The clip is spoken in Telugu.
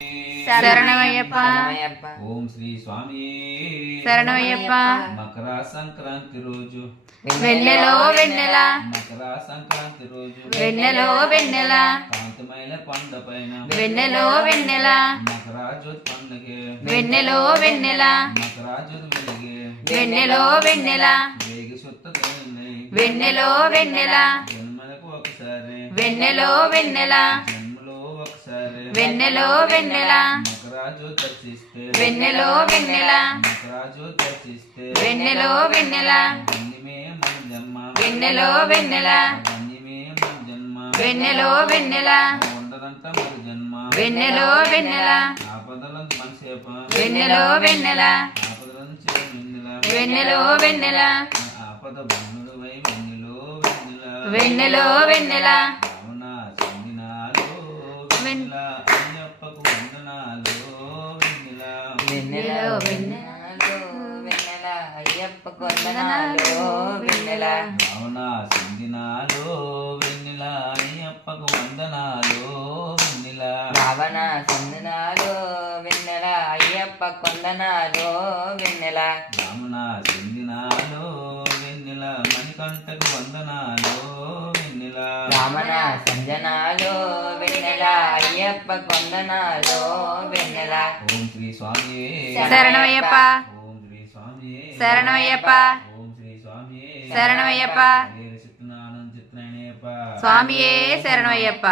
శరణమయ్యప్ప. ఓం శ్రీ స్వామి శరణమయ్యప్ప. మకర సంక్రాంతి రోజు వెన్నెలో వెన్నెల మకర సంక్రాంతి రోజు వెన్నెలో వెన్నెల కాంతమైన కొండ పైన వెన్నెలో వెన్నెల మకర జ్యోతి పండుగ వెన్నెలో వెన్నెల మకర జ్యోతి వెలిగే వెన్నెలో వెన్నెల వేగి సుత్త వెన్నెలో వెన్నెల జన్మలకు ఒకసారి వెన్నెలో వెన్నెల జన్మలో ఒకసారి వెన్నెలో వెన్నెల మకర జ్యోతి దర్శిస్తే వెన్నెలో వెన్నెల మకర జ్యోతి దర్శిస్తే వెన్నెలో వెన్నెల ధన్యమే మన జన్మ వెన్నెలో వెన్నెల ధన్యమే మన జన్మ వెన్నెలో వెన్నెల ఉండదంట మన జన్మ వెన్నెలో వెన్నెల ఆపదలంత మన సేప వెన్నెలో వెన్నెల ఆపదలంత వెన్నెల వెన్నెలో వెన్నెల ఆపద బంధుడు వై వెన్నెలో వెన్నెల వెన్నెలో వెన్నెల రావణ సందినాలో వెన్నెల అయ్యప్పకు వందనాలు వెన్నెల వెన్నెలో వెన్నెల అయ్యప్పకు వందనాలు వెన్నెల రావణ సందినాలో వెన్నెల అయ్యప్పకు వందనాలు వెన్నెల రావణ సందనాలు వెన్నెల అయ్యప్ప కొందనాలు వెన్నెల రామణ సందినాలో వెన్నెల మణికంఠకు వందనాలు వెన్నెల రామణ సంజనాలు వెన్నెల అయ్యప్ప కొందనాలు వెన్నెల ఓం శ్రీ స్వామి శరణమయ్యప్ప. ఓం శ్రీ స్వామి శరణమయ్యప్ప. ఓం శ్రీ స్వామి శరణమయ్యప్ప. చిత్రనానంద చిత్రనయ్యప్ప స్వామియే శరణమయ్యప్ప.